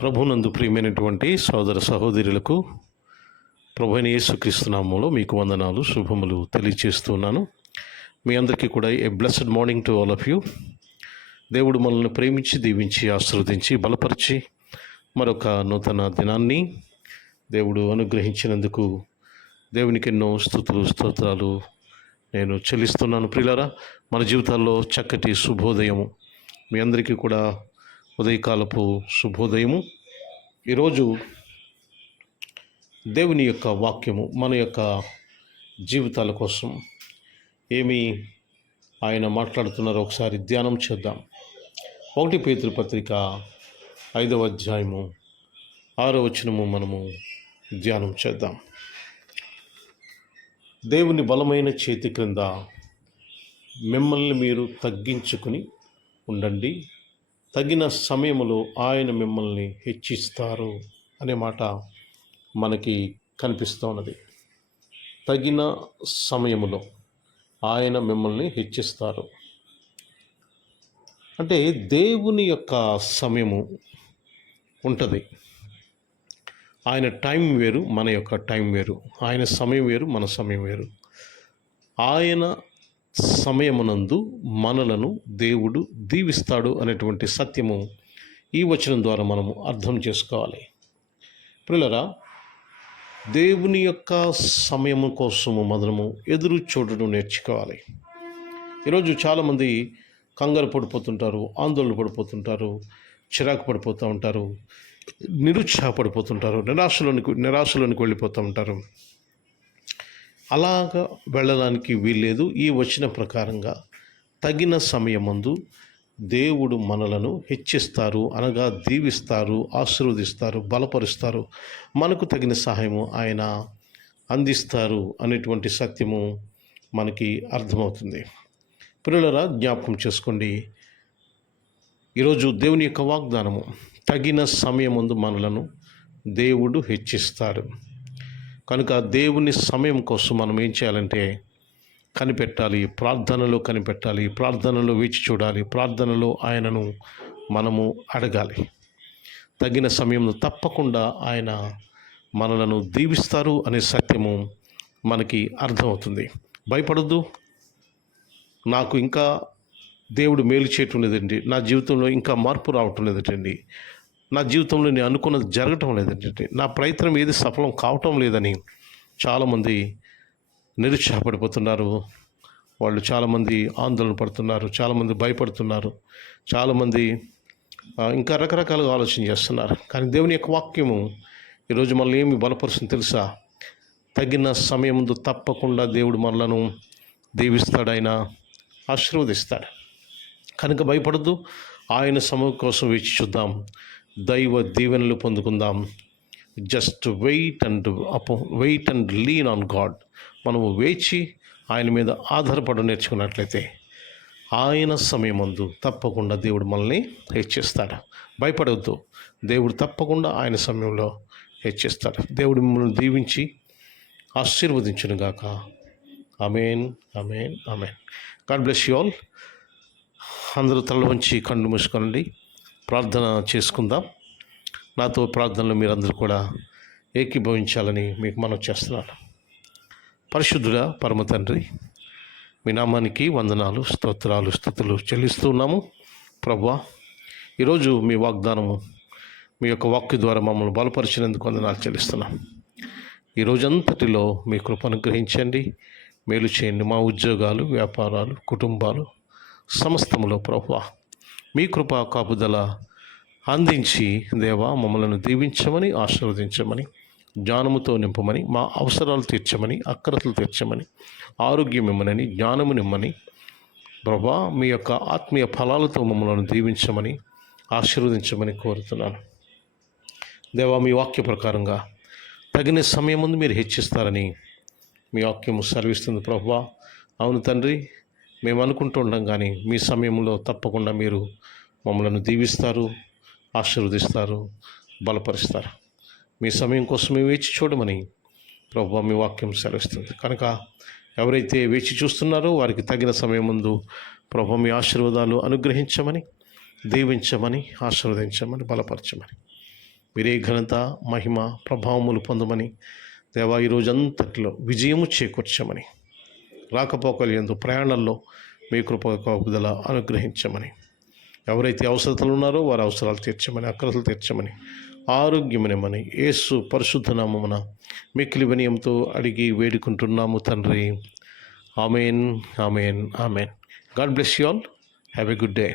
ప్రభునందు ప్రియమైనటువంటి సోదర సహోదరులకు ప్రభువైన యేసుక్రీస్తు నామములో మీకు వందనాలు శుభములు తెలియజేస్తున్నాను. మీ అందరికీ కూడా a blessed morning to all of you. దేవుడు మనల్ని ప్రేమించి దీవించి ఆశీర్వదించి బలపరిచి మరొక నూతన దినాన్ని దేవుడు అనుగ్రహించినందుకు దేవునికి ఎన్నో స్తుతులు స్తోత్రాలు నేను చెల్లిస్తున్నాను. ప్రియులారా, మన జీవితాల్లో చక్కటి శుభోదయము మీ అందరికీ కూడా ఉదయకాలపు శుభోదయము. ఈరోజు దేవుని యొక్క వాక్యము మన యొక్క జీవితాల కోసం ఏమి ఆయన మాట్లాడుతున్నారో ఒకసారి ధ్యానం చేద్దాం. 1 పేతురు పత్రిక 5వ అధ్యాయము 6వ వచనము మనము ధ్యానం చేద్దాం. దేవుని బలమైన చేతి క్రింద మిమ్మల్ని మీరు తగ్గించుకుని ఉండండి, తగిన సమయములో ఆయన మిమ్మల్ని హెచ్చిస్తారు అనే మాట మనకి కనిపిస్తున్నది. తగిన సమయములో ఆయన మిమ్మల్ని హెచ్చిస్తారు అంటే దేవుని యొక్క సమయము ఉంటుంది. ఆయన టైం వేరు, మన యొక్క టైం వేరు. ఆయన సమయం వేరు, మన సమయం వేరు. ఆయన సమయమునందు మనలను దేవుడు దీవిస్తాడు అనేటువంటి సత్యము ఈ వచనం ద్వారా మనము అర్థం చేసుకోవాలి. ప్రియులారా, దేవుని యొక్క సమయము కోసము మనము ఎదురు చూడడం నేర్చుకోవాలి. ఈరోజు చాలామంది కంగారు పడిపోతుంటారు, ఆందోళన పడిపోతుంటారు, చిరాకు పడిపోతూ ఉంటారు, నిరుత్సాహపడిపోతుంటారు, నిరాశలోనికి వెళ్ళిపోతూ ఉంటారు. అలాగా వెళ్ళడానికి వీల్లేదు. ఈ వచన ప్రకారంగా తగిన సమయమందు దేవుడు మనలను హెచ్చిస్తారు, అనగా దీవిస్తారు, ఆశీర్వదిస్తారు, బలపరుస్తారు, మనకు తగిన సహాయము ఆయన అందిస్తారు అనేటువంటి సత్యము మనకి అర్థమవుతుంది. పిల్లలరా, జ్ఞాపకం చేసుకోండి, ఈరోజు దేవుని యొక్క వాగ్దానము తగిన సమయమందు మనలను దేవుడు హెచ్చిస్తాడు. కనుక దేవుని సమయం కోసం మనం ఏం చేయాలంటే కనిపెట్టాలి, ప్రార్థనలో కనిపెట్టాలి, ప్రార్థనలో వేచి చూడాలి, ప్రార్థనలో ఆయనను మనము అడగాలి. తగిన సమయంలో తప్పకుండా ఆయన మనలను దీవిస్తారు అనే సత్యము మనకి అర్థమవుతుంది. భయపడద్దు, నాకు ఇంకా దేవుడు మేలు చేయటం లేదండి, నా జీవితంలో ఇంకా మార్పు రావటం లేదండి, నా జీవితంలో నేను అనుకున్నది జరగటం లేదంటే, నా ప్రయత్నం ఏది సఫలం కావటం లేదని చాలామంది నిరుత్సాహపడిపోతున్నారు. వాళ్ళు చాలామంది ఆందోళన పడుతున్నారు, చాలామంది భయపడుతున్నారు, చాలామంది ఇంకా రకరకాలుగా ఆలోచన చేస్తున్నారు. కానీ దేవుని యొక్క వాక్యము ఈరోజు మనల్ని ఏమి బలపరుస్తుంది తెలుసా? తగిన సమయం ముందు తప్పకుండా దేవుడు మనలను దీవిస్తాడు, ఆయన ఆశీర్వదిస్తాడు. కనుక భయపడద్దు, ఆయన సమయం కోసం వేచి చూద్దాం, దైవ దీవెనలు పొందుకుందాం. Just wait and lean on God. మనము వేచి ఆయన మీద ఆధారపడ నేర్చుకున్నట్లయితే ఆయన సమయమందు తప్పకుండా దేవుడు మనల్ని హెచ్చిస్తాడు. భయపడవద్దు, దేవుడు తప్పకుండా ఆయన సమయంలో హెచ్చిస్తాడు. దేవుడు మిమ్మల్ని దీవించి ఆశీర్వదించునుగాక. Amen, amen, amen. God bless you all. అందరూ తల వంచి కళ్ళు మూసుకోనండి, ప్రార్థన చేసుకుందాం. నాతో ప్రార్థనలో మీరందరూ కూడా ఏకీభవించాలని మీకు మనవి చేస్తున్నాను. పరిశుద్ధుడా పరమ తండ్రి, మీ నామానికి వందనాలు, స్తోత్రాలు, స్తుతులు చెల్లిస్తున్నాము. ప్రభువా, ఈరోజు మీ వాగ్దానము, మీ యొక్క వాక్య ద్వారా మమ్మల్ని బలపరిచినందుకు వందనాలు చెల్లిస్తున్నాం. ఈ రోజంతటిలో మీ కృప అనుగ్రహించండి, మేలు చేయండి. మా ఉద్యోగాలు, వ్యాపారాలు, కుటుంబాలు సమస్తములో ప్రభువా మీ కృప కాపుదల అందించి దేవా మమ్మలను దీవించమని, ఆశీర్వదించమని, జ్ఞానముతో నింపమని, మా అవసరాలు తీర్చమని, అక్కరతలు తీర్చమని, ఆరోగ్యం ఇమ్మని, జ్ఞానము నిమ్మని ప్రభా, మీ యొక్క ఆత్మీయ ఫలాలతో మమ్మల్ని దీవించమని, ఆశీర్వదించమని కోరుతున్నాను. దేవా, మీ వాక్య ప్రకారంగా తగిన సమయం ముందు మీరు హెచ్చిస్తారని మీ వాక్యము సెలవిస్తుంది ప్రభువా. అవును తండ్రి, మేము అనుకుంటూ ఉండం, కానీ మీ సమయంలో తప్పకుండా మీరు మమ్మల్ని దీవిస్తారు, ఆశీర్వదిస్తారు, బలపరుస్తారు. మీ సమయం కోసమే వేచి చూడమని ప్రభువా మీ వాక్యం సెలవిస్తుంది. కనుక ఎవరైతే వేచి చూస్తున్నారో వారికి తగిన సమయం ముందు ప్రభువా మీ ఆశీర్వాదాలు అనుగ్రహించమని, దీవించమని, ఆశీర్వదించమని, బలపరచమని మీరే ఘనత, మహిమ, ప్రభావములు పొందమని దేవా ఈ రోజంతట్లో విజయము చేకూర్చమని, రాకపోకలు యందు ప్రయాణాల్లో మీ కృప కాపుదల అనుగ్రహించమని, ఎవరైతే అవసరతలు ఉన్నారో వారి అవసరాలు తీర్చమని, అక్రతలు తీర్చమని, ఆరోగ్యమనిమని యేసు పరిశుద్ధ నామమున మిక్కిలి వినయంతో అడిగి వేడుకుంటున్నాము తండ్రి. Amen, amen, amen. God bless you all. Have a good day.